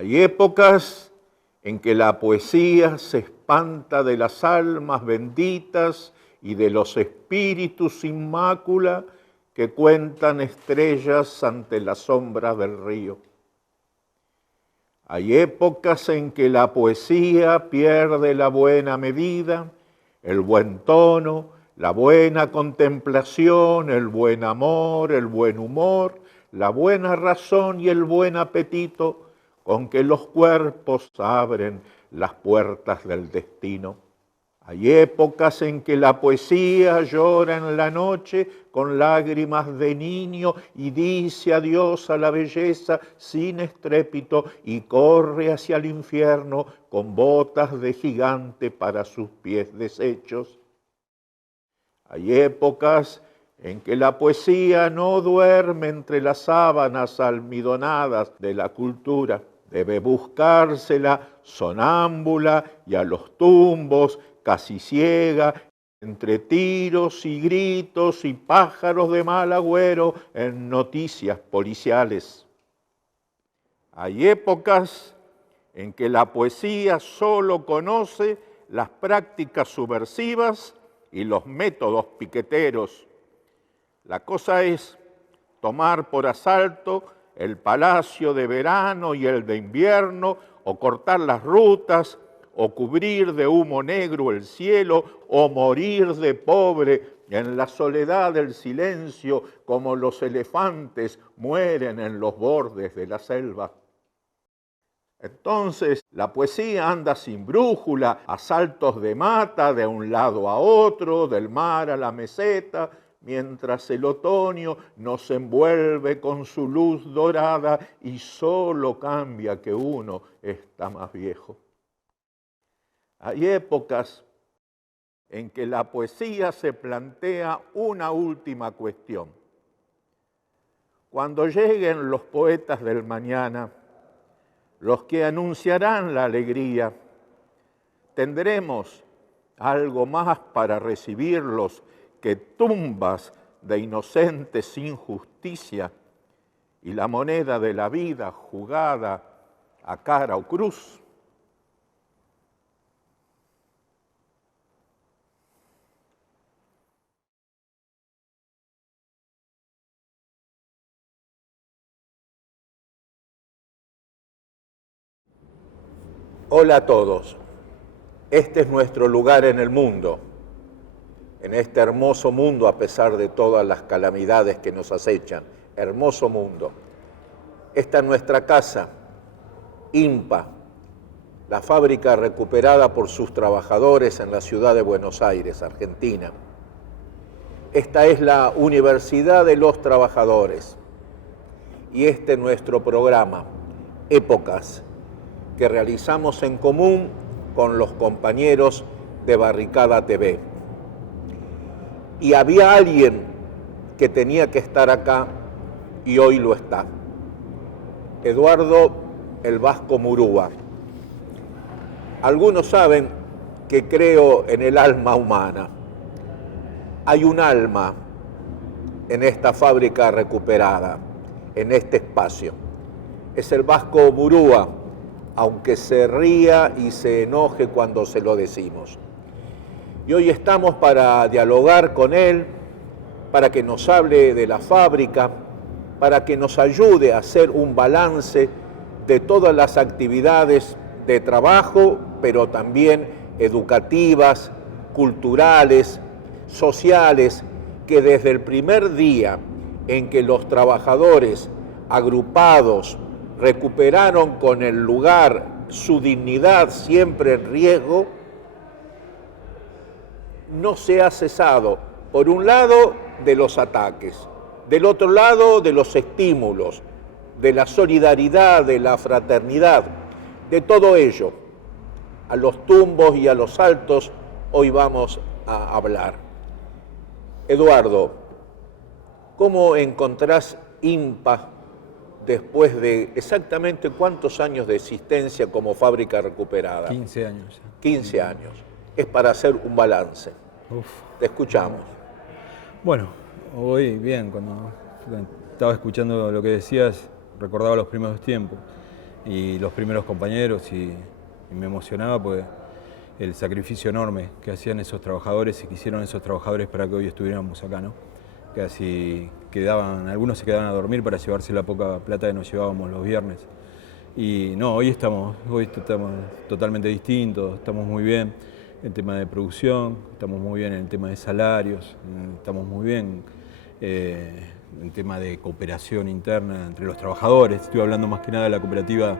Hay épocas en que la poesía se espanta de las almas benditas y de los espíritus sin mácula que cuentan estrellas ante las sombras del río. Hay épocas en que la poesía pierde la buena medida, el buen tono, la buena contemplación, el buen amor, el buen humor, la buena razón y el buen apetito con que los cuerpos abren las puertas del destino. Hay épocas en que la poesía llora en la noche con lágrimas de niño y dice adiós a la belleza sin estrépito y corre hacia el infierno con botas de gigante para sus pies deshechos. Hay épocas en que la poesía no duerme entre las sábanas almidonadas de la cultura. Debe buscársela sonámbula y a los tumbos, casi ciega, entre tiros y gritos y pájaros de mal agüero en noticias policiales. Hay épocas en que la poesía solo conoce las prácticas subversivas y los métodos piqueteros. La cosa es tomar por asalto el palacio de verano y el de invierno, o cortar las rutas, o cubrir de humo negro el cielo, o morir de pobre en la soledad del silencio, como los elefantes mueren en los bordes de la selva. Entonces, la poesía anda sin brújula, a saltos de mata, de un lado a otro, del mar a la meseta, mientras el otoño nos envuelve con su luz dorada y solo cambia que uno está más viejo. Hay épocas en que la poesía se plantea una última cuestión. Cuando lleguen los poetas del mañana, los que anunciarán la alegría, tendremos algo más para recibirlos que tumbas de inocentes sin justicia y la moneda de la vida jugada a cara o cruz. Hola a todos. Este es nuestro lugar en el mundo, en este hermoso mundo a pesar de todas las calamidades que nos acechan. Hermoso mundo. Esta es nuestra casa, INPA, la fábrica recuperada por sus trabajadores en la ciudad de Buenos Aires, Argentina. Esta es la Universidad de los Trabajadores y este es nuestro programa, Épocas, que realizamos en común con los compañeros de Barricada TV. Y había alguien que tenía que estar acá y hoy lo está. Eduardo el Vasco Murúa. Algunos saben que creo en el alma humana. Hay un alma en esta fábrica recuperada, en este espacio. Es el Vasco Murúa, aunque se ría y se enoje cuando se lo decimos. Y hoy estamos para dialogar con él, para que nos hable de la fábrica, para que nos ayude a hacer un balance de todas las actividades de trabajo, pero también educativas, culturales, sociales, que desde el primer día en que los trabajadores agrupados recuperaron con el lugar su dignidad siempre en riesgo, no se ha cesado, por un lado, de los ataques, del otro lado, de los estímulos, de la solidaridad, de la fraternidad, de todo ello. A los tumbos y a los saltos hoy vamos a hablar. Eduardo, ¿cómo encontrás INPA después de exactamente cuántos años de existencia como fábrica recuperada? 15 años. 15 años. Es para hacer un balance. Uf. Te escuchamos. Bueno, hoy bien, cuando estaba escuchando lo que decías, recordaba los primeros tiempos. y los primeros compañeros y me emocionaba pues el sacrificio enorme que hacían esos trabajadores y que hicieron esos trabajadores para que hoy estuviéramos acá, ¿no? Casi algunos se quedaban a dormir para llevarse la poca plata que nos llevábamos los viernes. Y no, hoy estamos totalmente distintos, estamos muy bien en tema de producción, estamos muy bien en el tema de salarios, estamos muy bien en tema de cooperación interna entre los trabajadores. Estoy hablando más que nada de la cooperativa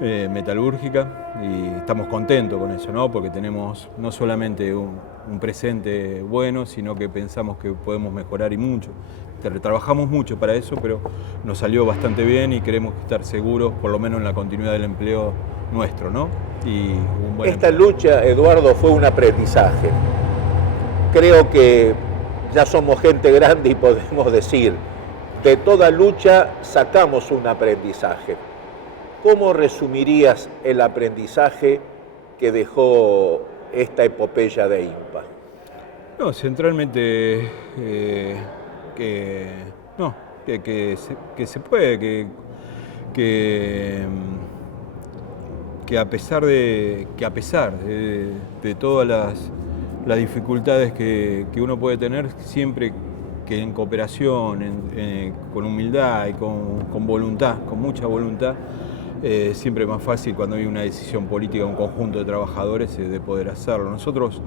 metalúrgica y estamos contentos con eso, ¿no? Porque tenemos no solamente un presente bueno, sino que pensamos que podemos mejorar y mucho. Trabajamos mucho para eso, pero nos salió bastante bien y queremos estar seguros, por lo menos en la continuidad del empleo nuestro, ¿no? Y Esta lucha, Eduardo, fue un aprendizaje. Creo que ya somos gente grande y podemos decir, de toda lucha sacamos un aprendizaje. ¿Cómo resumirías el aprendizaje que dejó esta epopeya de INPA? No, centralmente que se puede, que a pesar de todas las dificultades que uno puede tener, siempre que en cooperación, con humildad y con voluntad, con mucha voluntad, siempre es más fácil cuando hay una decisión política de un conjunto de trabajadores de poder hacerlo. Nosotros,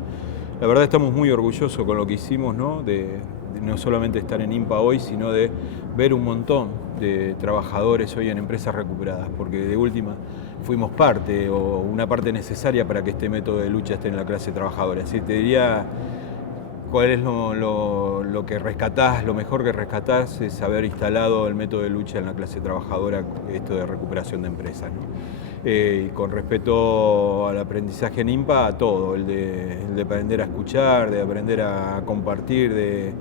la verdad, estamos muy orgullosos con lo que hicimos, ¿no? De no solamente estar en INPA hoy, sino de ver un montón de trabajadores hoy en empresas recuperadas, porque de última fuimos parte o una parte necesaria para que este método de lucha esté en la clase trabajadora. Así te diría, ¿cuál es lo que rescatás? Lo mejor que rescatás es haber instalado el método de lucha en la clase trabajadora, esto de recuperación de empresas, ¿no? Y con respecto al aprendizaje en INPA, a todo, el de aprender a escuchar, de aprender a compartir, de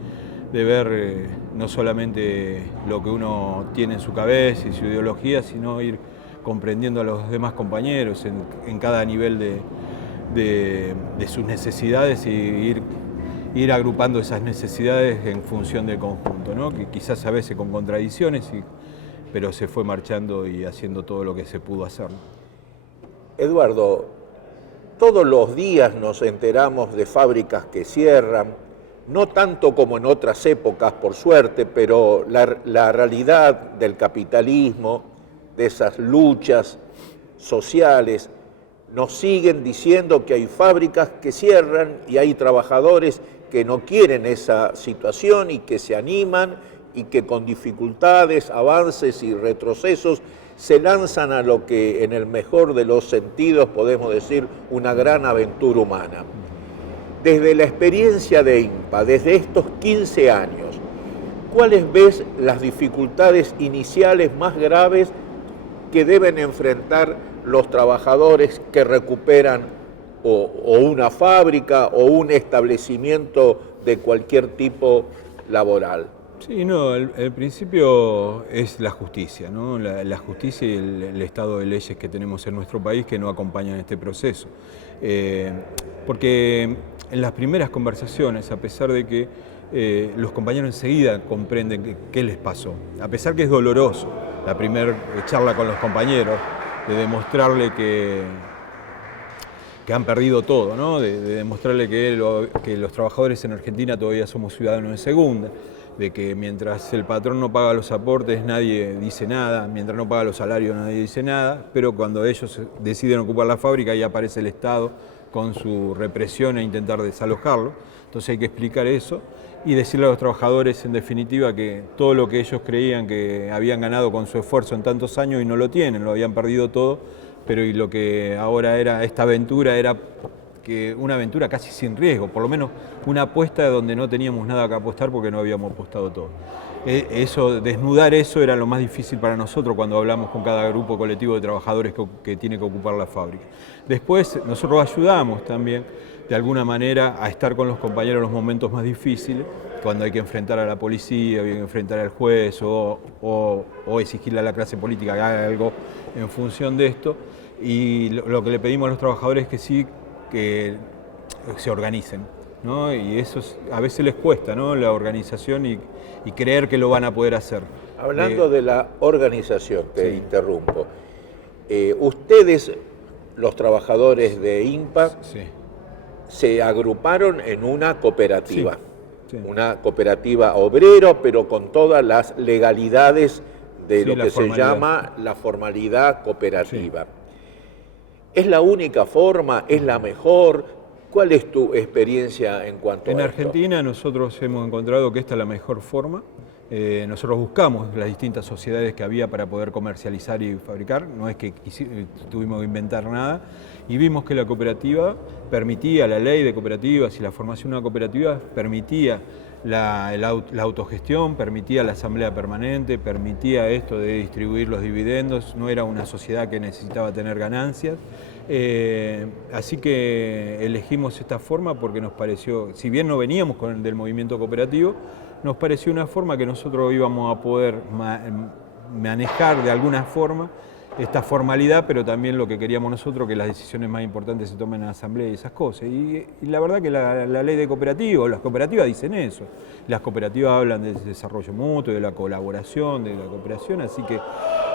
ver no solamente lo que uno tiene en su cabeza y su ideología, sino ir comprendiendo a los demás compañeros en cada nivel de sus necesidades y ir agrupando esas necesidades en función del conjunto, ¿no? Que quizás a veces con contradicciones, pero se fue marchando y haciendo todo lo que se pudo hacer. Eduardo, todos los días nos enteramos de fábricas que cierran, no tanto como en otras épocas, por suerte, pero la realidad del capitalismo, de esas luchas sociales, nos siguen diciendo que hay fábricas que cierran y hay trabajadores que no quieren esa situación y que se animan y que con dificultades, avances y retrocesos se lanzan a lo que en el mejor de los sentidos podemos decir una gran aventura humana. Desde la experiencia de INPA, desde estos 15 años, ¿cuáles ves las dificultades iniciales más graves que deben enfrentar los trabajadores que recuperan o una fábrica o un establecimiento de cualquier tipo laboral? Sí, no, el principio es la justicia, ¿no? La justicia y el estado de leyes que tenemos en nuestro país que no acompañan este proceso. Porque en las primeras conversaciones, a pesar de que los compañeros enseguida comprenden qué les pasó, a pesar que es doloroso la primera charla con los compañeros, de demostrarle que han perdido todo, ¿no? De demostrarle que los trabajadores en Argentina todavía somos ciudadanos de segunda, de que mientras el patrón no paga los aportes nadie dice nada, mientras no paga los salarios nadie dice nada, pero cuando ellos deciden ocupar la fábrica ahí aparece el Estado con su represión e intentar desalojarlo. Entonces hay que explicar eso y decirle a los trabajadores en definitiva que todo lo que ellos creían que habían ganado con su esfuerzo en tantos años y no lo tienen, lo habían perdido todo, pero y lo que ahora era esta aventura era que una aventura casi sin riesgo, por lo menos una apuesta donde no teníamos nada que apostar porque no habíamos apostado todo. Desnudar eso era lo más difícil para nosotros cuando hablamos con cada grupo colectivo de trabajadores que tiene que ocupar la fábrica. Después nosotros ayudamos también de alguna manera a estar con los compañeros en los momentos más difíciles, cuando hay que enfrentar a la policía, hay que enfrentar al juez o exigirle a la clase política que haga algo en función de esto. Y lo que le pedimos a los trabajadores es que sí, que se organicen, ¿no? Y eso a veces les cuesta, ¿no? La organización y creer que lo van a poder hacer. Hablando de la organización, te interrumpo. Ustedes, los trabajadores de INPA, Sí. se agruparon en una cooperativa. Sí. Una cooperativa obrera, pero con todas las legalidades de Sí, lo la que se formalidad. llama la formalidad cooperativa. ¿Es la única forma? ¿Es la mejor? ¿Cuál es tu experiencia en cuanto En a esto? Argentina nosotros hemos encontrado que esta es la mejor forma. Nosotros buscamos las distintas sociedades que había para poder comercializar y fabricar, no es que tuvimos que inventar nada, y vimos que la cooperativa permitía, la ley de cooperativas y la formación de una cooperativa permitía la autogestión, permitía la asamblea permanente, permitía esto de distribuir los dividendos, no era una sociedad que necesitaba tener ganancias. Así que elegimos esta forma porque nos pareció, si bien no veníamos del movimiento cooperativo, nos pareció una forma que nosotros íbamos a poder manejar de alguna forma esta formalidad, pero también lo que queríamos nosotros, que las decisiones más importantes se tomen en la asamblea y esas cosas. Y la verdad que la ley de cooperativas, las cooperativas dicen eso. Las cooperativas hablan del desarrollo mutuo, de la colaboración, de la cooperación, así que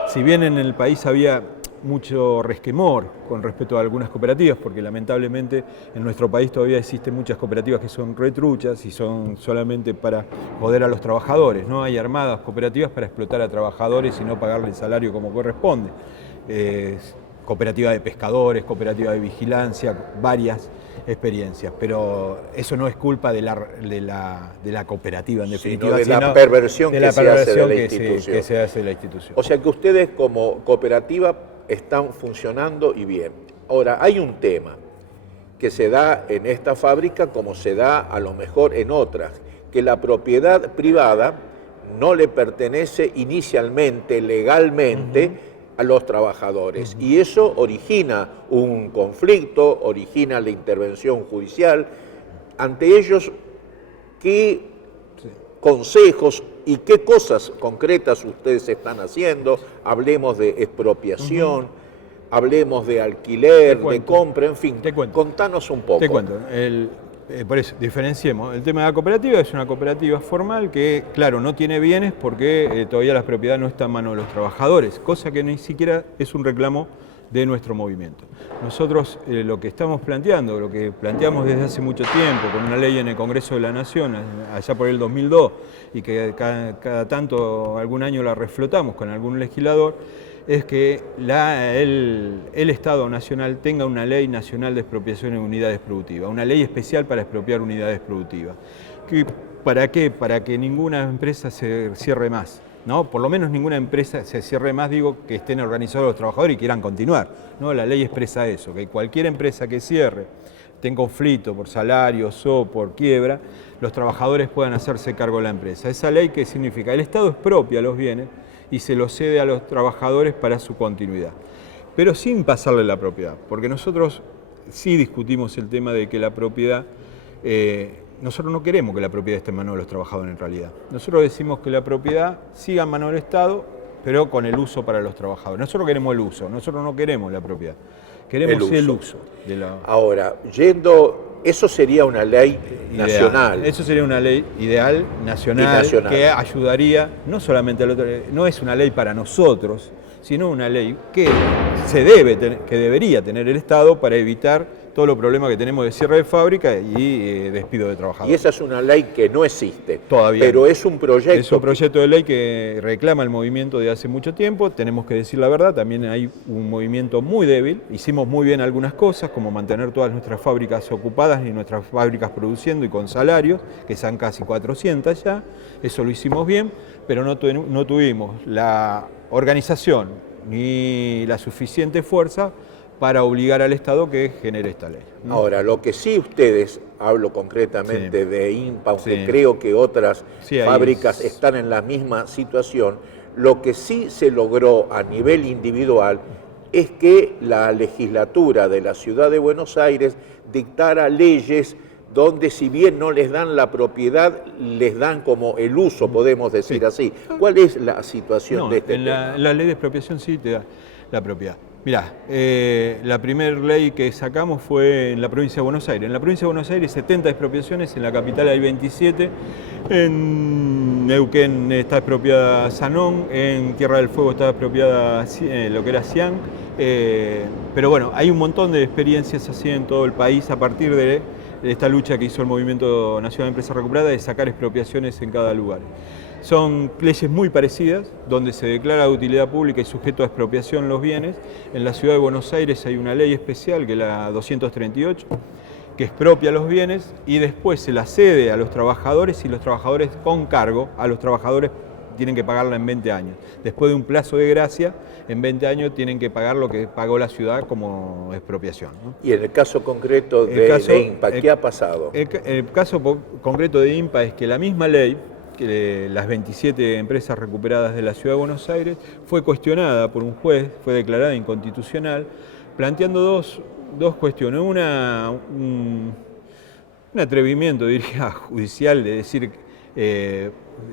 si bien en el país había mucho resquemor con respecto a algunas cooperativas, porque lamentablemente en nuestro país todavía existen muchas cooperativas que son retruchas y son solamente para joder a los trabajadores, ¿no? Hay armadas cooperativas para explotar a trabajadores y no pagarle el salario como corresponde. Cooperativa de pescadores, cooperativa de vigilancia, varias experiencias, pero eso no es culpa de la cooperativa en definitiva, Sino de la perversión de que la se hace de perversión la que institución. se hace de la institución. O sea que ustedes como cooperativa están funcionando y bien. Ahora, hay un tema que se da en esta fábrica como se da a lo mejor en otras, que la propiedad privada no le pertenece inicialmente, legalmente, a los trabajadores. Y eso origina un conflicto, origina la intervención judicial. Ante ellos, ¿qué consejos y qué cosas concretas ustedes están haciendo? Hablemos de expropiación, hablemos de alquiler, de compra, en fin, contanos un poco. Te cuento, por eso diferenciemos. El tema de la cooperativa es una cooperativa formal que, claro, no tiene bienes porque todavía la propiedad no está en manos de los trabajadores, cosa que ni siquiera es un reclamo de nuestro movimiento. Nosotros lo que estamos planteando, lo que planteamos desde hace mucho tiempo, con una ley en el Congreso de la Nación, allá por el 2002, y que cada tanto, algún año la reflotamos con algún legislador, es que el Estado Nacional tenga una ley nacional de expropiación de unidades productivas, una ley especial para expropiar unidades productivas. ¿Para qué? Para que ninguna empresa se cierre más, ¿no? Por lo menos ninguna empresa se cierre más, digo, que estén organizados los trabajadores y quieran continuar, ¿no? La ley expresa eso, que cualquier empresa que cierre, esté en conflicto por salarios o por quiebra, los trabajadores puedan hacerse cargo de la empresa. ¿Esa ley qué significa? El Estado expropia los bienes y se los cede a los trabajadores para su continuidad, pero sin pasarle la propiedad, porque nosotros sí discutimos el tema de que la propiedad, nosotros no queremos que la propiedad esté en manos de los trabajadores en realidad. Nosotros decimos que la propiedad siga en manos del Estado, pero con el uso para los trabajadores. Nosotros queremos el uso, nosotros no queremos la propiedad, queremos el uso de la... Ahora, eso sería una ley nacional. Eso sería una ley ideal, nacional, que ayudaría, no solamente al otro, no es una ley para nosotros, sino una ley que que debería tener el Estado para evitar todos los problemas que tenemos de cierre de fábrica y despido de trabajadores. Y esa es una ley que no existe. Todavía. Pero es un proyecto. Es un proyecto de ley que reclama el movimiento de hace mucho tiempo. Tenemos que decir la verdad, también hay un movimiento muy débil. Hicimos muy bien algunas cosas, como mantener todas nuestras fábricas ocupadas y nuestras fábricas produciendo y con salarios, que son casi 400 ya. Eso lo hicimos bien, pero no tuvimos la organización ni la suficiente fuerza para obligar al Estado que genere esta ley, ¿no? Ahora, lo que sí ustedes, hablo concretamente de INPA, aunque creo que otras fábricas están en la misma situación, lo que sí se logró a nivel individual es que la legislatura de la Ciudad de Buenos Aires dictara leyes donde, si bien no les dan la propiedad, les dan como el uso, podemos decir así. ¿Cuál es la situación de este tema? La ley de expropiación sí te da la propiedad. Mirá, la primera ley que sacamos fue en la provincia de Buenos Aires. En la provincia de Buenos Aires 70 expropiaciones, en la capital hay 27, en Neuquén está expropiada Sanón, en Tierra del Fuego está expropiada lo que era Cian, Pero bueno, hay un montón de experiencias así en todo el país a partir de esta lucha que hizo el Movimiento Nacional de Empresas Recuperadas de sacar expropiaciones en cada lugar. Son leyes muy parecidas, donde se declara de utilidad pública y sujeto a expropiación los bienes. En la ciudad de Buenos Aires hay una ley especial, que es la 238, que expropia los bienes y después se la cede a los trabajadores y los trabajadores con cargo, a los trabajadores tienen que pagarla en 20 años. Después de un plazo de gracia, en 20 años tienen que pagar lo que pagó la ciudad como expropiación, ¿no? Y en el caso concreto de INPA, ¿qué ha pasado? El caso concreto de INPA es que la misma ley, que las 27 empresas recuperadas de la Ciudad de Buenos Aires, fue cuestionada por un juez, fue declarada inconstitucional, planteando dos cuestiones. Un atrevimiento, diría, judicial de decir,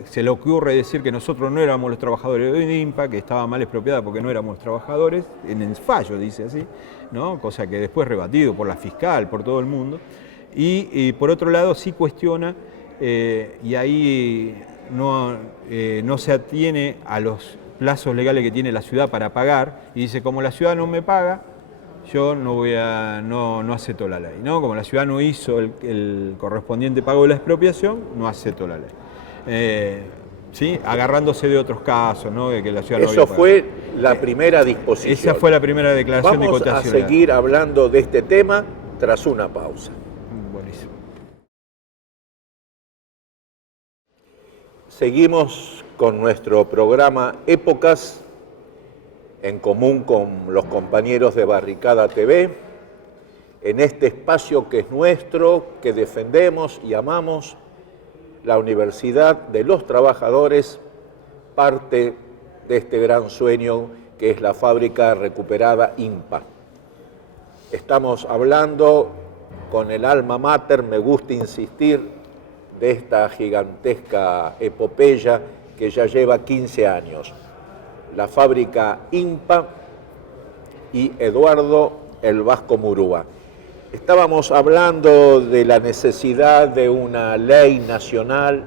se le ocurre decir que nosotros no éramos los trabajadores de INPA, que estaba mal expropiada porque no éramos trabajadores, en el fallo dice así, ¿no? Cosa que después rebatido por la fiscal, por todo el mundo. Y por otro lado sí cuestiona, y ahí no se atiene a los plazos legales que tiene la ciudad para pagar, y dice, como la ciudad no me paga, yo no acepto la ley, ¿no? Como la ciudad no hizo el correspondiente pago de la expropiación, no acepto la ley. ¿Sí? Agarrándose de otros casos, ¿no? De que la ciudad no había pagado. Fue la primera disposición. Esa fue la primera declaración de inconstitucionalidad. Vamos a seguir hablando de este tema tras una pausa. Buenísimo. Seguimos con nuestro programa Épocas, en común con los compañeros de Barricada TV, en este espacio que es nuestro, que defendemos y amamos, la Universidad de los Trabajadores, parte de este gran sueño que es la fábrica recuperada INPA. Estamos hablando con el alma mater, me gusta insistir, de esta gigantesca epopeya que ya lleva 15 años. La fábrica INPA y Eduardo el Vasco Murúa. Estábamos hablando de la necesidad de una ley nacional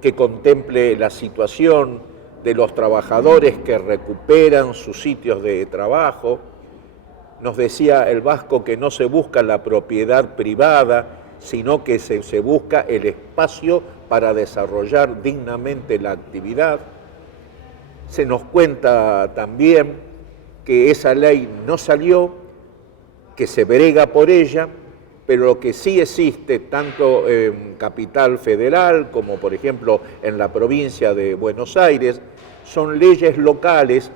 que contemple la situación de los trabajadores que recuperan sus sitios de trabajo. Nos decía el Vasco que no se busca la propiedad privada, sino que se busca el espacio para desarrollar dignamente la actividad. Se nos cuenta también que esa ley no salió, que se brega por ella, pero lo que sí existe, tanto en Capital Federal como por ejemplo en la provincia de Buenos Aires, son leyes locales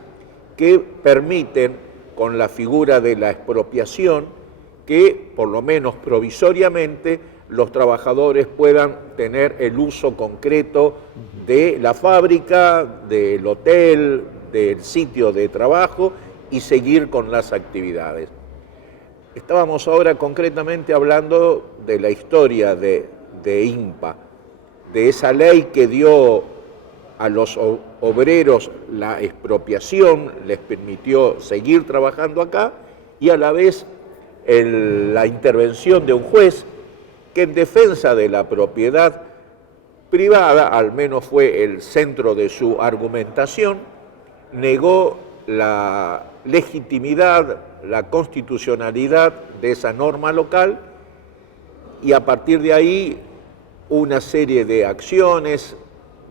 que permiten, con la figura de la expropiación, que por lo menos provisoriamente los trabajadores puedan tener el uso concreto de la fábrica, del hotel, del sitio de trabajo y seguir con las actividades. Estábamos ahora concretamente hablando de la historia de INPA, de esa ley que dio a los obreros la expropiación, les permitió seguir trabajando acá y a la vez la intervención de un juez que en defensa de la propiedad privada, al menos fue el centro de su argumentación, negó la legitimidad, la constitucionalidad de esa norma local y a partir de ahí una serie de acciones,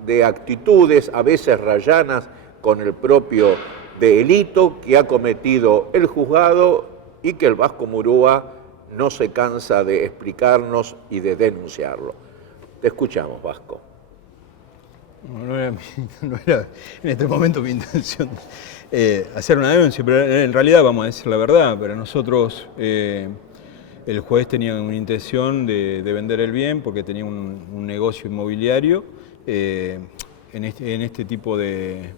de actitudes, a veces rayanas con el propio delito que ha cometido el juzgado y que el Vasco Murúa no se cansa de explicarnos y de denunciarlo. Te escuchamos, Vasco. No era en este momento mi intención hacer una denuncia, pero en realidad vamos a decir la verdad. Para nosotros el juez tenía una intención de vender el bien porque tenía un negocio inmobiliario. En este tipo de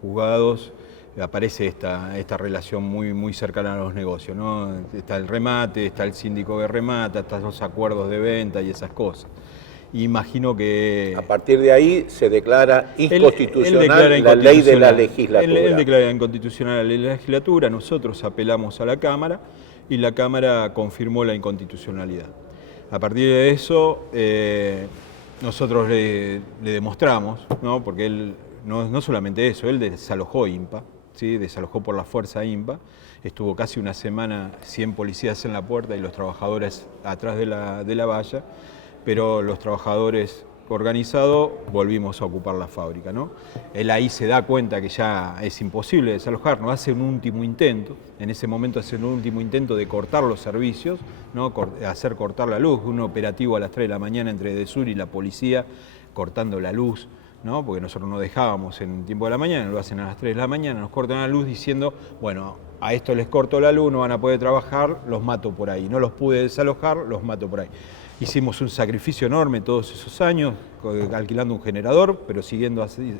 juzgados aparece esta relación muy cercana a los negocios, ¿no? Está el remate, está el síndico que remata, están los acuerdos de venta y esas cosas. Imagino que... A partir de ahí se declara inconstitucional la ley de la legislatura. Él declara inconstitucional la ley de la legislatura, nosotros apelamos a la Cámara y la Cámara confirmó la inconstitucionalidad. A partir de eso, nosotros le demostramos, ¿no? Porque él, no solamente eso, él desalojó INPA, ¿sí? Desalojó por la fuerza INPA, estuvo casi una semana 100 policías en la puerta y los trabajadores atrás de la valla, pero los trabajadores organizados volvimos a ocupar la fábrica, ¿no? Él ahí se da cuenta que ya es imposible desalojarnos, hace un último intento, en ese momento hace un último intento de cortar los servicios, ¿no? Hacer cortar la luz, un operativo a las 3 de la mañana entre Edesur y la policía, cortando la luz, ¿no? Porque nosotros no dejábamos en tiempo de la mañana, lo hacen a las 3 de la mañana, nos cortan la luz diciendo, bueno, a esto les corto la luz, no van a poder trabajar, los mato por ahí, no los pude desalojar, los mato por ahí. Hicimos un sacrificio enorme todos esos años, alquilando un generador, pero siguiendo así,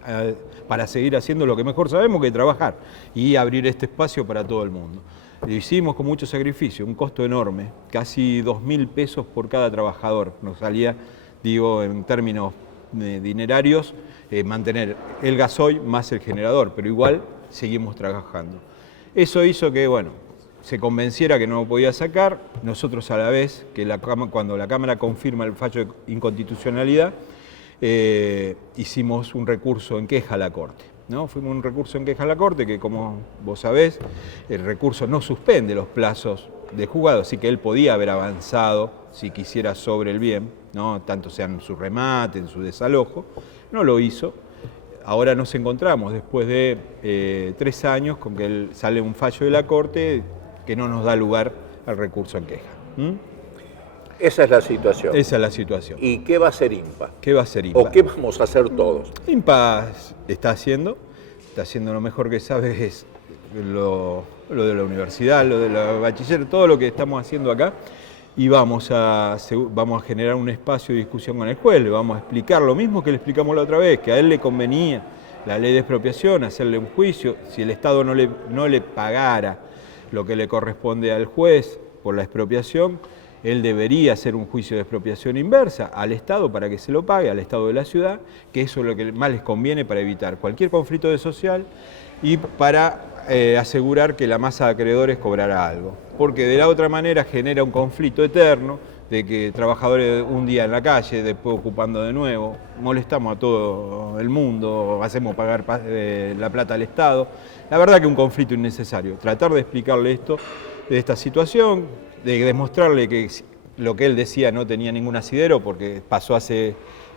para seguir haciendo lo que mejor sabemos, que es trabajar y abrir este espacio para todo el mundo. Lo hicimos con mucho sacrificio, un costo enorme, casi 2.000 pesos por cada trabajador. Nos salía, digo, en términos dinerarios, mantener el gasoil más el generador, pero igual seguimos trabajando. Eso hizo que, bueno, se convenciera que no lo podía sacar, nosotros a la vez, que cuando la Cámara confirma el fallo de inconstitucionalidad, hicimos un recurso en queja a la Corte, ¿no? Fuimos un recurso en queja a la Corte que, como vos sabés, el recurso no suspende los plazos de juzgado, así que él podía haber avanzado si quisiera sobre el bien, ¿no? Tanto sea en su remate, en su desalojo, no lo hizo. Ahora nos encontramos después de 3 años con que sale un fallo de la Corte que no nos da lugar al recurso en queja. Esa es la situación. Esa es la situación. ¿Y qué va a hacer INPA? ¿Qué va a hacer INPA? ¿O qué vamos a hacer todos? INPA está haciendo lo mejor que sabe, es lo de la universidad, lo de la bachiller, todo lo que estamos haciendo acá, y vamos a generar un espacio de discusión con el juez, le vamos a explicar lo mismo que le explicamos la otra vez, que a él le convenía la ley de expropiación, hacerle un juicio, si el Estado no le pagara lo que le corresponde al juez por la expropiación, él debería hacer un juicio de expropiación inversa al Estado para que se lo pague, al Estado de la ciudad, que eso es lo que más les conviene para evitar cualquier conflicto de social y para asegurar que la masa de acreedores cobrará algo. Porque de la otra manera genera un conflicto eterno de que trabajadores un día en la calle, después ocupando de nuevo, molestamos a todo el mundo, hacemos pagar la plata al Estado. La verdad que un conflicto innecesario. Tratar de explicarle esto, de esta situación, de demostrarle que lo que él decía no tenía ningún asidero, porque pasó hace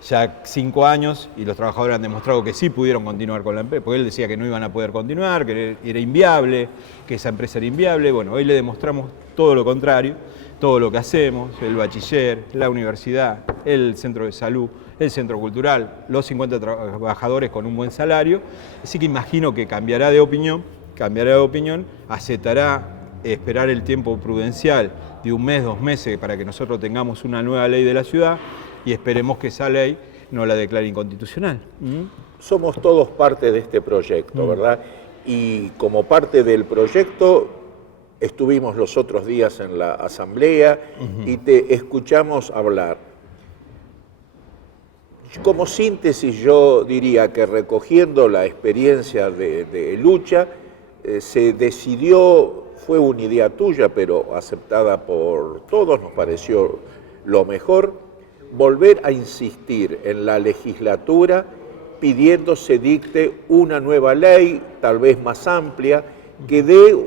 ya 5 años y los trabajadores han demostrado que sí pudieron continuar con la empresa, porque él decía que no iban a poder continuar, que era inviable, que esa empresa era inviable. Bueno, hoy le demostramos todo lo contrario, todo lo que hacemos, el bachiller, la universidad, el centro de salud, el centro cultural, los 50 trabajadores con un buen salario. Así que imagino que cambiará de opinión, aceptará esperar el tiempo prudencial de 1 mes, 2 meses para que nosotros tengamos una nueva ley de la ciudad y esperemos que esa ley no la declare inconstitucional. Somos todos parte de este proyecto, ¿verdad? Y como parte del proyecto estuvimos los otros días en la asamblea y te escuchamos hablar. Como síntesis yo diría que recogiendo la experiencia de lucha, se decidió, fue una idea tuya, pero aceptada por todos, nos pareció lo mejor, volver a insistir en la legislatura pidiendo se dicte una nueva ley, tal vez más amplia, que dé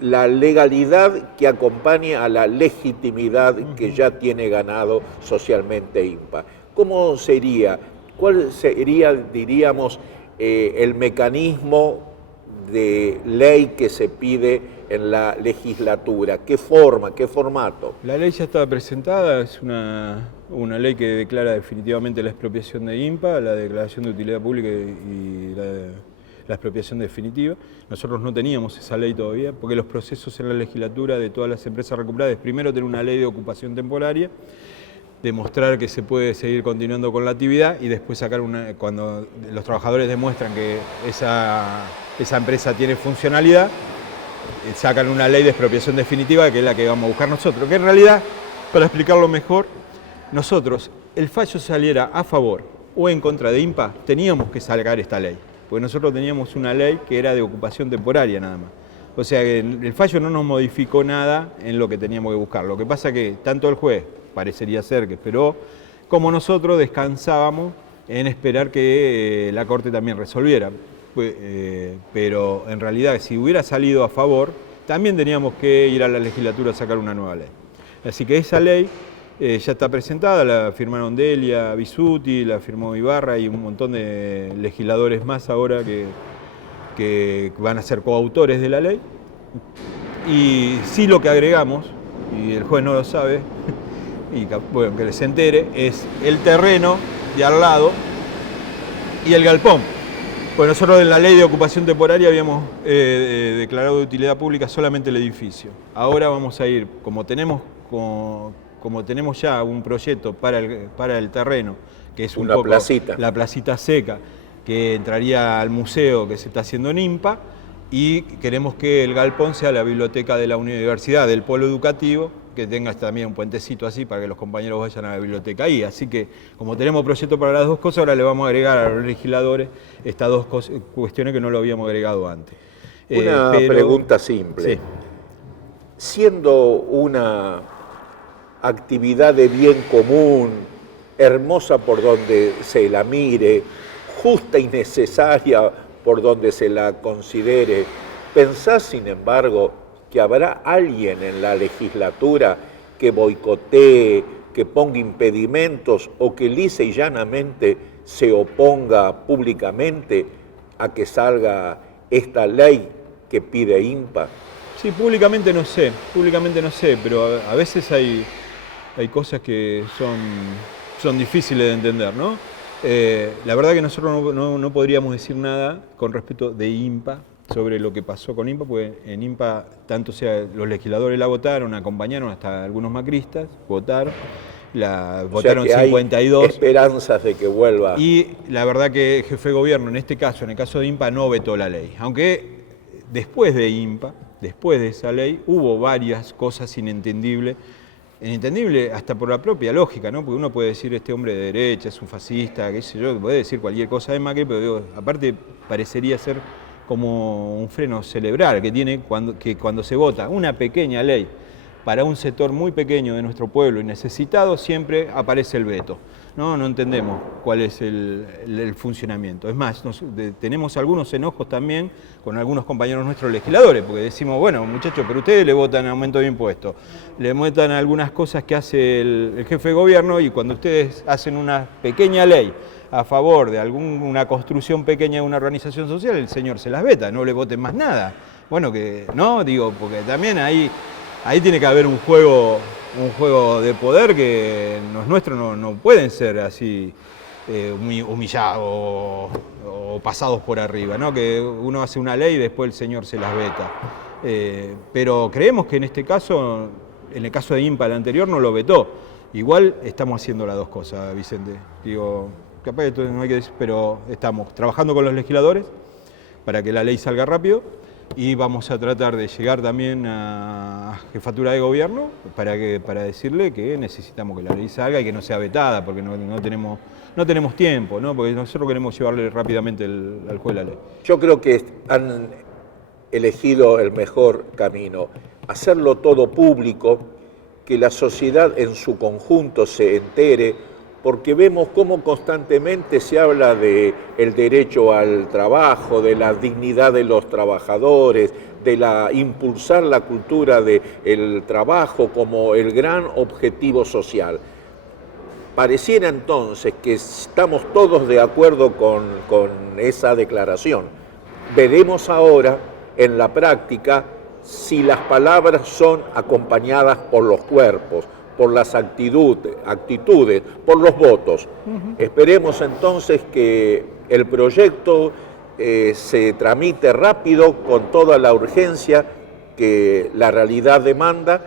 la legalidad que acompañe a la legitimidad que ya tiene ganado socialmente INPA. ¿Cómo sería? ¿Cuál sería, diríamos, el mecanismo de ley que se pide en la legislatura? ¿Qué forma, qué formato? La ley ya estaba presentada, es una ley que declara definitivamente la expropiación de INPA, la declaración de utilidad pública y la expropiación definitiva. Nosotros no teníamos esa ley todavía, porque los procesos en la legislatura de todas las empresas recuperadas es primero tener una ley de ocupación temporaria, demostrar que se puede seguir continuando con la actividad y después sacar cuando los trabajadores demuestran que esa empresa tiene funcionalidad, sacan una ley de expropiación definitiva, que es la que vamos a buscar nosotros, que en realidad, para explicarlo mejor, nosotros, el fallo saliera a favor o en contra de INPA, teníamos que sacar esta ley, porque nosotros teníamos una ley que era de ocupación temporaria nada más. O sea que el fallo no nos modificó nada en lo que teníamos que buscar. Lo que pasa es que tanto el juez, parecería ser que esperó, como nosotros descansábamos en esperar que la Corte también resolviera. pero en realidad si hubiera salido a favor, también teníamos que ir a la legislatura a sacar una nueva ley. Así que esa ley ya está presentada, la firmaron Delia Bisutti, la firmó Ibarra y un montón de legisladores más ahora que van a ser coautores de la ley. Y sí, lo que agregamos, y el juez no lo sabe, y bueno, que les entere, es el terreno de al lado y el galpón. Pues nosotros en la ley de ocupación temporaria habíamos declarado de utilidad pública solamente el edificio. Ahora vamos a ir, como tenemos ya un proyecto para el terreno, que es una placita. La placita seca, que entraría al museo que se está haciendo en IMPA, y queremos que el galpón sea la biblioteca de la universidad, del polo educativo, que tenga también un puentecito así para que los compañeros vayan a la biblioteca ahí. Así que, como tenemos proyecto para las dos cosas, ahora le vamos a agregar a los legisladores estas dos cuestiones que no lo habíamos agregado antes. Una pregunta simple. Sí. Siendo una actividad de bien común, hermosa por donde se la mire, justa y necesaria por donde se la considere, ¿pensás, sin embargo, que habrá alguien en la legislatura que boicotee, que ponga impedimentos o que lisa y llanamente se oponga públicamente a que salga esta ley que pide IMPA? Sí, públicamente no sé, pero a veces hay cosas que son difíciles de entender, ¿no? La verdad que nosotros no podríamos decir nada con respecto de IMPA sobre lo que pasó con IMPA, porque en IMPA tanto sea los legisladores la votaron, acompañaron hasta algunos macristas, votaron 52. Hay esperanzas de que vuelva. Y la verdad que el jefe de gobierno, en el caso de IMPA, no vetó la ley. Aunque después de IMPA, después de esa ley, hubo varias cosas inentendibles hasta por la propia lógica, ¿no? Porque uno puede decir, este hombre de derecha es un fascista, qué sé yo, puede decir cualquier cosa de Macri, pero digo, aparte parecería ser como un freno cerebral que tiene cuando se vota una pequeña ley para un sector muy pequeño de nuestro pueblo y necesitado, siempre aparece el veto. No entendemos cuál es el funcionamiento. Es más, tenemos algunos enojos también con algunos compañeros nuestros legisladores, porque decimos, bueno, muchachos, pero ustedes le votan aumento de impuestos, le votan algunas cosas que hace el jefe de gobierno, y cuando ustedes hacen una pequeña ley a favor de una construcción pequeña de una organización social, el señor se las veta, no le voten más nada. Bueno, que no, digo, porque también ahí tiene que haber un juego de poder que los nuestros no pueden ser así humillados o pasados por arriba, ¿no? Que uno hace una ley y después el señor se las veta. Pero creemos que en este caso, en el caso de IMPA, el anterior no lo vetó. Igual estamos haciendo las dos cosas, Vicente. Digo, capaz esto no hay que decir, pero estamos trabajando con los legisladores para que la ley salga rápido. Y vamos a tratar de llegar también a Jefatura de Gobierno para decirle que necesitamos que la ley salga y que no sea vetada, porque no tenemos tiempo, ¿no? Porque nosotros queremos llevarle rápidamente al juez la ley. Yo creo que han elegido el mejor camino, hacerlo todo público, que la sociedad en su conjunto se entere, porque vemos cómo constantemente se habla del derecho al trabajo, de la dignidad de los trabajadores, de impulsar la cultura del trabajo como el gran objetivo social. Pareciera entonces que estamos todos de acuerdo con esa declaración. Veremos ahora en la práctica si las palabras son acompañadas por los cuerpos, por las actitudes, por los votos. Esperemos entonces que el proyecto se tramite rápido, con toda la urgencia que la realidad demanda,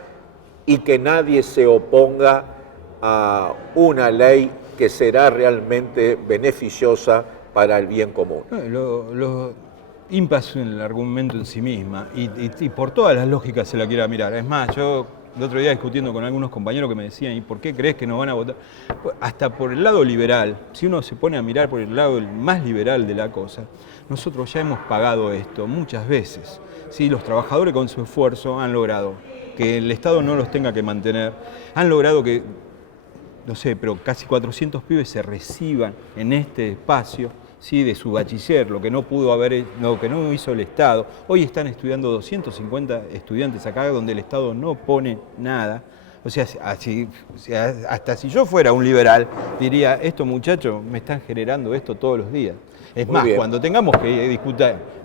y que nadie se oponga a una ley que será realmente beneficiosa para el bien común. IMPA es el argumento en sí misma, y por todas las lógicas se la quiera mirar. Es más, yo el otro día discutiendo con algunos compañeros que me decían, ¿y por qué crees que no van a votar? Hasta por el lado liberal, si uno se pone a mirar por el lado más liberal de la cosa, nosotros ya hemos pagado esto muchas veces. ¿Sí? Los trabajadores con su esfuerzo han logrado que el Estado no los tenga que mantener, han logrado que, no sé, pero casi 400 pibes se reciban en este espacio, ¿sí? De su bachiller, lo que no pudo haber, lo que no hizo el Estado. Hoy están estudiando 250 estudiantes acá donde el Estado no pone nada. O sea, hasta si yo fuera un liberal, diría, estos muchachos me están generando esto todos los días. Es más, cuando tengamos que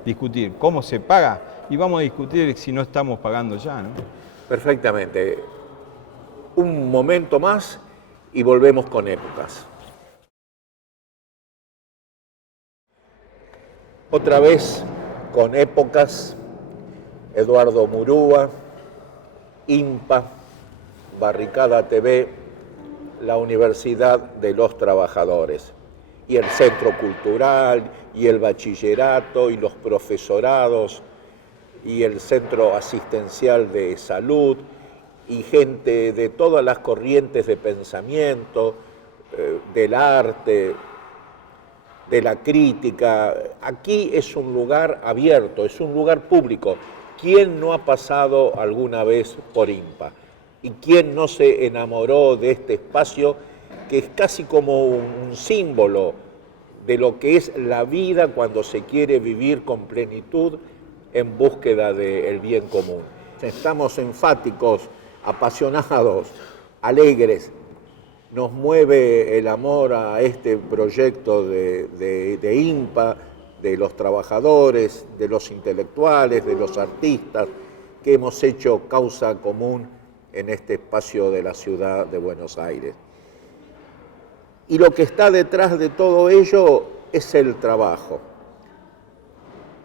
discutir cómo se paga, y vamos a discutir si no estamos pagando ya, ¿no? Perfectamente. Un momento más y volvemos con épocas. Otra vez con épocas, Eduardo Murúa, INPA, Barricada TV, la Universidad de los Trabajadores, y el Centro Cultural, y el Bachillerato, y los profesorados, y el Centro Asistencial de Salud, y gente de todas las corrientes de pensamiento, del arte, de la crítica. Aquí es un lugar abierto, es un lugar público. ¿Quién no ha pasado alguna vez por INPA? ¿Y quién no se enamoró de este espacio que es casi como un símbolo de lo que es la vida cuando se quiere vivir con plenitud en búsqueda del bien común? Estamos enfáticos, apasionados, alegres. Nos mueve el amor a este proyecto de INPA, de los trabajadores, de los intelectuales, de los artistas, que hemos hecho causa común en este espacio de la ciudad de Buenos Aires. Y lo que está detrás de todo ello es el trabajo.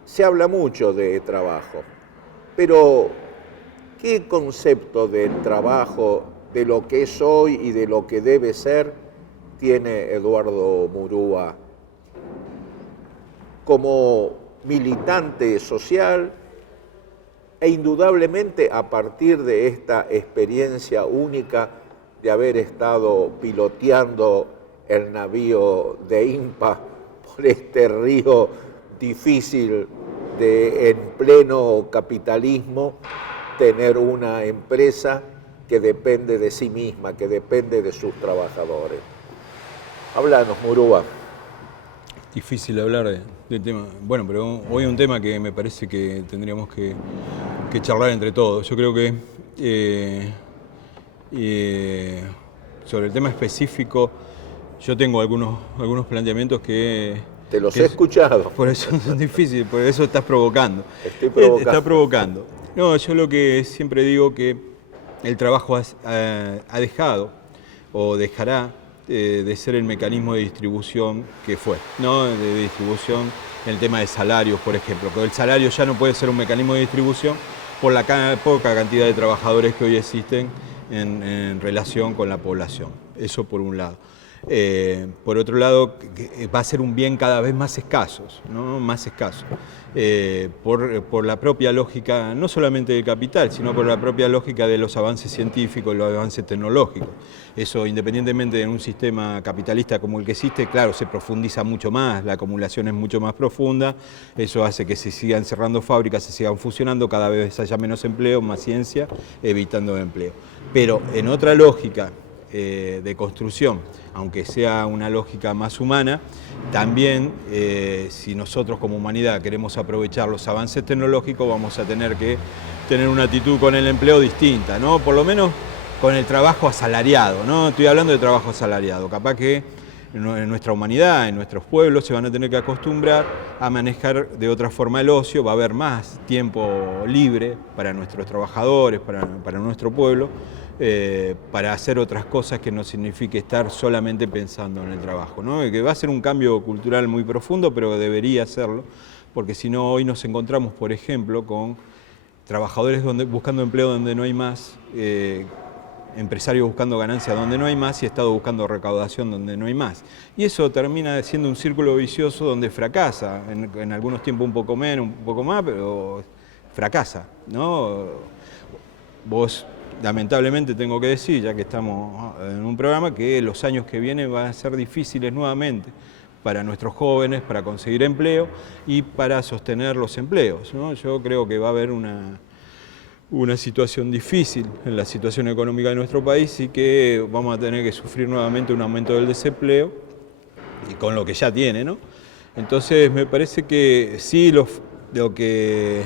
Se habla mucho de trabajo, pero ¿qué concepto del trabajo, de lo que es hoy y de lo que debe ser, tiene Eduardo Murúa como militante social e indudablemente a partir de esta experiencia única de haber estado piloteando el navío de INPA por este río difícil de, en pleno capitalismo, tener una empresa que depende de sí misma, que depende de sus trabajadores? Háblanos, Murúa. Difícil hablar del tema. Bueno, pero hoy es un tema que me parece que tendríamos que charlar entre todos. Yo creo que sobre el tema específico, yo tengo algunos planteamientos que... Te los he escuchado. Por eso son difíciles, por eso estás provocando. Estoy provocando. Está provocando. No, yo lo que siempre digo que el trabajo ha dejado o dejará de ser el mecanismo de distribución que fue, ¿no? De distribución en el tema de salarios, por ejemplo. Porque el salario ya no puede ser un mecanismo de distribución por la poca cantidad de trabajadores que hoy existen en relación con la población. Eso por un lado. Por otro lado, va a ser un bien cada vez más escaso, ¿no? Más escaso. Por la propia lógica, no solamente del capital, sino por la propia lógica de los avances científicos, los avances tecnológicos. Eso, independientemente de un sistema capitalista como el que existe, claro, se profundiza mucho más, la acumulación es mucho más profunda, eso hace que se sigan cerrando fábricas, se sigan fusionando, cada vez haya menos empleo, más ciencia, evitando empleo. Pero en otra lógica de construcción, aunque sea una lógica más humana, también si nosotros como humanidad queremos aprovechar los avances tecnológicos, vamos a tener que tener una actitud con el empleo distinta, ¿no? Por lo menos con el trabajo asalariado, ¿no? Estoy hablando de trabajo asalariado. Capaz que en nuestra humanidad, en nuestros pueblos, se van a tener que acostumbrar a manejar de otra forma el ocio, va a haber más tiempo libre para nuestros trabajadores, para nuestro pueblo, para hacer otras cosas que no signifique estar solamente pensando en el trabajo, ¿no? Y que va a ser un cambio cultural muy profundo, pero debería hacerlo, porque si no, hoy nos encontramos, por ejemplo, con trabajadores buscando empleo donde no hay más, empresarios buscando ganancias donde no hay más y Estado buscando recaudación donde no hay más. Y eso termina siendo un círculo vicioso donde fracasa, en algunos tiempos un poco menos, un poco más, pero fracasa, ¿no? Vos, lamentablemente tengo que decir, ya que estamos en un programa, que los años que vienen van a ser difíciles nuevamente para nuestros jóvenes, para conseguir empleo y para sostener los empleos, ¿no? Yo creo que va a haber una situación difícil en la situación económica de nuestro país y que vamos a tener que sufrir nuevamente un aumento del desempleo, y con lo que ya tiene, ¿no? Entonces me parece que sí, lo que,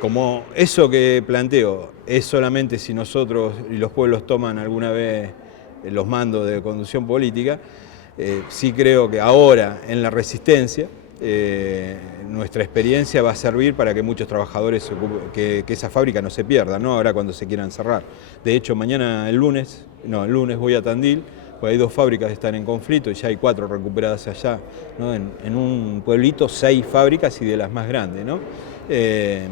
como eso que planteo, es solamente si nosotros y los pueblos toman alguna vez los mandos de conducción política, sí creo que ahora en la resistencia nuestra experiencia va a servir para que muchos trabajadores, que esa fábrica no se pierda, ¿no? Ahora cuando se quieran cerrar. De hecho, mañana, el lunes voy a Tandil, pues hay 2 fábricas que están en conflicto y ya hay 4 recuperadas allá, ¿no? En un pueblito 6 fábricas y de las más grandes, ¿no? En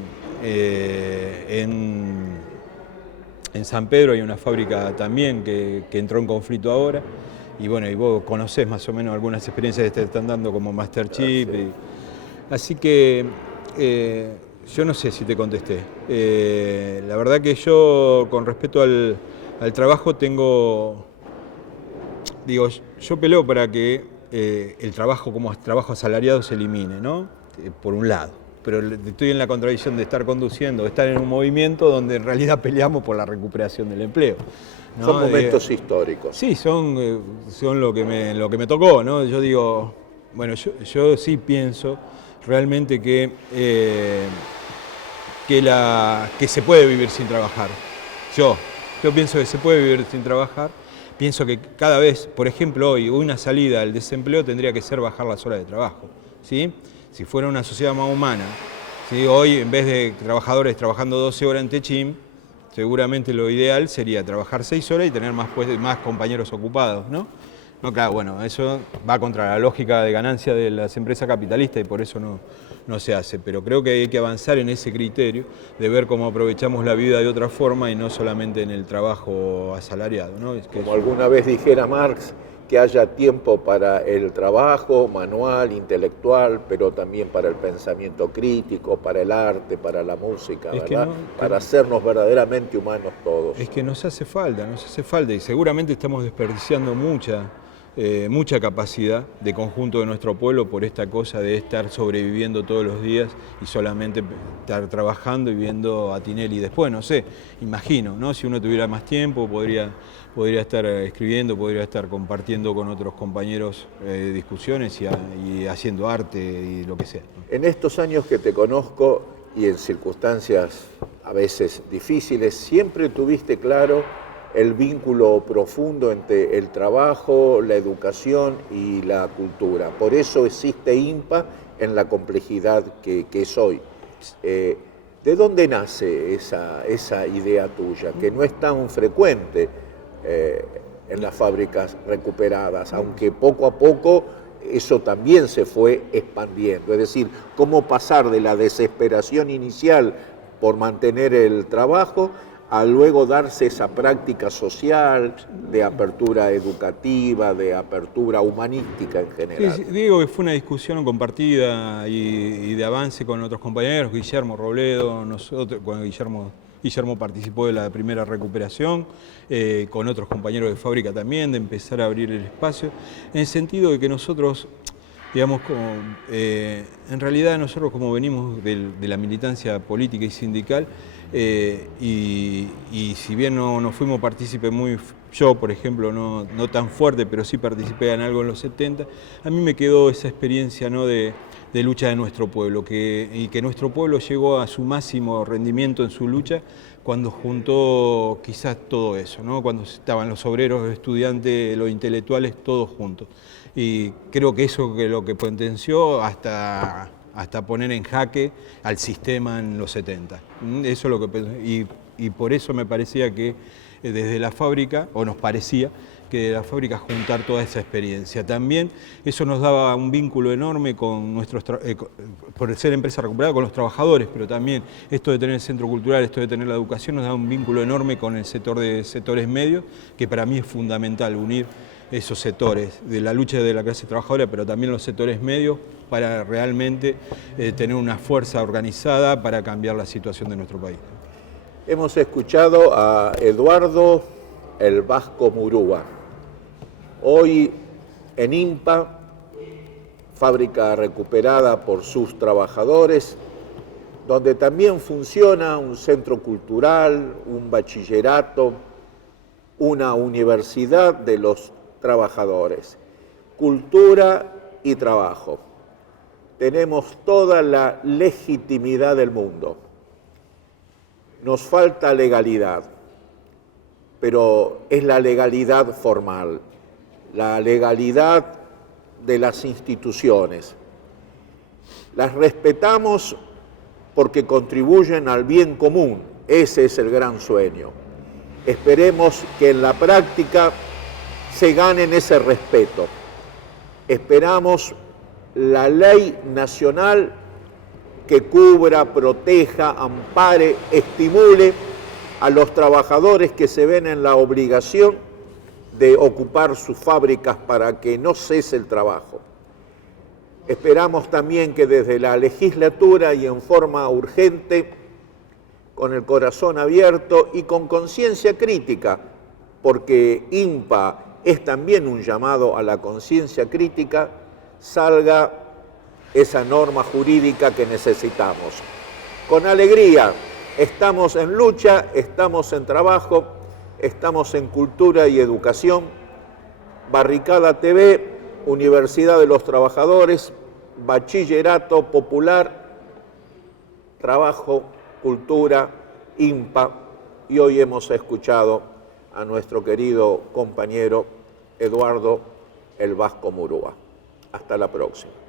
San Pedro hay una fábrica también que entró en conflicto ahora. Y bueno, y vos conocés más o menos algunas experiencias que te están dando como Masterchip. Así que yo no sé si te contesté. La verdad que yo, con respecto al trabajo, yo peleo para que el trabajo como trabajo asalariado se elimine, ¿no? Por un lado. Pero estoy en la contradicción de estar conduciendo, de estar en un movimiento donde en realidad peleamos por la recuperación del empleo, ¿no? Son momentos históricos. Sí, son lo que me tocó, ¿no? Yo digo, bueno, yo sí pienso realmente que se puede vivir sin trabajar. Yo pienso que se puede vivir sin trabajar. Pienso que cada vez, por ejemplo, hoy una salida al desempleo tendría que ser bajar las horas de trabajo, ¿sí? Si fuera una sociedad más humana, ¿sí? Hoy en vez de trabajadores trabajando 12 horas en Techim, seguramente lo ideal sería trabajar 6 horas y tener más compañeros ocupados, ¿no? No, claro, bueno, eso va contra la lógica de ganancia de las empresas capitalistas y por eso no se hace. Pero creo que hay que avanzar en ese criterio de ver cómo aprovechamos la vida de otra forma y no solamente en el trabajo asalariado, ¿no? Como alguna vez dijera Marx, que haya tiempo para el trabajo manual, intelectual, pero también para el pensamiento crítico, para el arte, para la música, ¿verdad? Para hacernos verdaderamente humanos todos. Es que nos hace falta y seguramente estamos desperdiciando mucha capacidad de conjunto de nuestro pueblo por esta cosa de estar sobreviviendo todos los días y solamente estar trabajando y viendo a Tinelli después, no sé, imagino, ¿no? Si uno tuviera más tiempo podría estar escribiendo, podría estar compartiendo con otros compañeros discusiones y haciendo arte y lo que sea. En estos años que te conozco y en circunstancias a veces difíciles, siempre tuviste claro el vínculo profundo entre el trabajo, la educación y la cultura. Por eso existe INPA en la complejidad que es hoy. ¿De dónde nace esa idea tuya, que no es tan frecuente en las fábricas recuperadas, aunque poco a poco eso también se fue expandiendo? Es decir, cómo pasar de la desesperación inicial por mantener el trabajo a luego darse esa práctica social de apertura educativa, de apertura humanística en general. Sí, digo que fue una discusión compartida y de avance con otros compañeros, Guillermo Robledo, nosotros, cuando Guillermo participó de la primera recuperación, con otros compañeros de fábrica también, de empezar a abrir el espacio, en el sentido de que nosotros, digamos, en realidad nosotros como venimos de la militancia política y sindical, y si bien no fuimos partícipes yo por ejemplo no tan fuerte, pero sí participé en algo en los 70, a mí me quedó esa experiencia, ¿no?, de lucha de nuestro pueblo, y que nuestro pueblo llegó a su máximo rendimiento en su lucha cuando juntó quizás todo eso, ¿no?, cuando estaban los obreros, los estudiantes, los intelectuales, todos juntos. Y creo que eso es lo que potenció hasta poner en jaque al sistema en los 70. Eso es lo que pensé. Y por eso me parecía que desde la fábrica, o nos parecía, que de la fábrica juntar toda esa experiencia. También eso nos daba un vínculo enorme con nuestros, por ser empresa recuperada, con los trabajadores, pero también esto de tener el centro cultural, esto de tener la educación, nos da un vínculo enorme con el sectores medios, que para mí es fundamental unir esos sectores de la lucha de la clase trabajadora, pero también los sectores medios, para realmente tener una fuerza organizada para cambiar la situación de nuestro país. Hemos escuchado a Eduardo el Vasco Murúa. Hoy en INPA, fábrica recuperada por sus trabajadores, donde también funciona un centro cultural, un bachillerato, una universidad de los trabajadores. Cultura y trabajo. Tenemos toda la legitimidad del mundo. Nos falta legalidad, pero es la legalidad formal, la legalidad de las instituciones. Las respetamos porque contribuyen al bien común. Ese es el gran sueño. Esperemos que en la práctica se ganen ese respeto. Esperamos la ley nacional que cubra, proteja, ampare, estimule a los trabajadores que se ven en la obligación de ocupar sus fábricas para que no cese el trabajo. Esperamos también que desde la legislatura y en forma urgente, con el corazón abierto y con conciencia crítica, porque INPA es también un llamado a la conciencia crítica, salga esa norma jurídica que necesitamos. Con alegría, estamos en lucha, estamos en trabajo, estamos en cultura y educación. Barricada TV, Universidad de los Trabajadores, Bachillerato Popular, Trabajo, Cultura, INPA, y hoy hemos escuchado a nuestro querido compañero Eduardo El Vasco Murúa. Hasta la próxima.